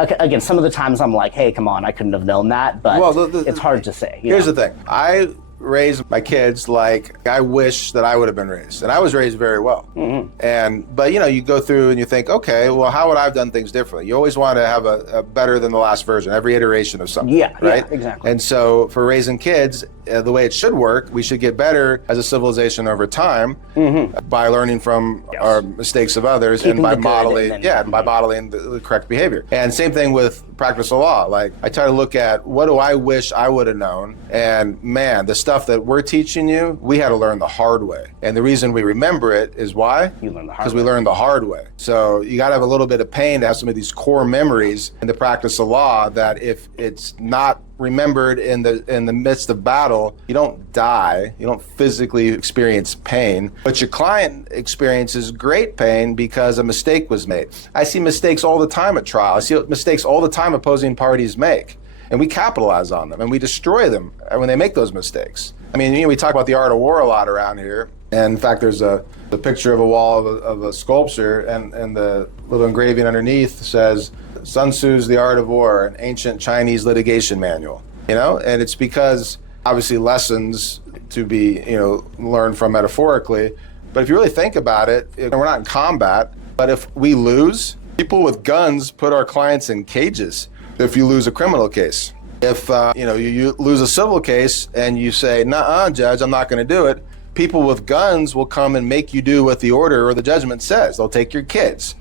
again, some of the times I'm like, hey, come on, I couldn't have known that, but it's hard to say. Here's the thing. I raise my kids like I wish that I would have been raised, and I was raised very well. But you go through and you think, okay, well, how would I have done things differently? You always want to have a better than the last version, every iteration of something. Right? Yeah, exactly. And so for raising kids, the way it should work, we should get better as a civilization over time by learning from our mistakes of others and by modeling, by modeling the correct behavior. And same thing with practice of law. Like I try to look at what do I wish I would have known, and man, the stuff that we're teaching you, we had to learn the hard way. And the reason we remember it is why? Because we learned the hard way. So you got to have a little bit of pain to have some of these core memories in the practice of law that if it's not remembered in the midst of battle, you don't die, you don't physically experience pain, but your client experiences great pain because a mistake was made. I see mistakes all the time at trial. I see mistakes all the time opposing parties make, and we capitalize on them and we destroy them when they make those mistakes. I mean, we talk about the art of war a lot around here, and in fact there's the picture of a wall of a sculpture, and the little engraving underneath says, Sun Tzu's The Art of War, an ancient Chinese litigation manual. And it's because obviously lessons to be learned from metaphorically, but if you really think about it, we're not in combat, but if we lose, people with guns put our clients in cages if you lose a criminal case. If you lose a civil case and you say, "Nuh-uh, judge, I'm not going to do it," people with guns will come and make you do what the order or the judgment says. They'll take your kids.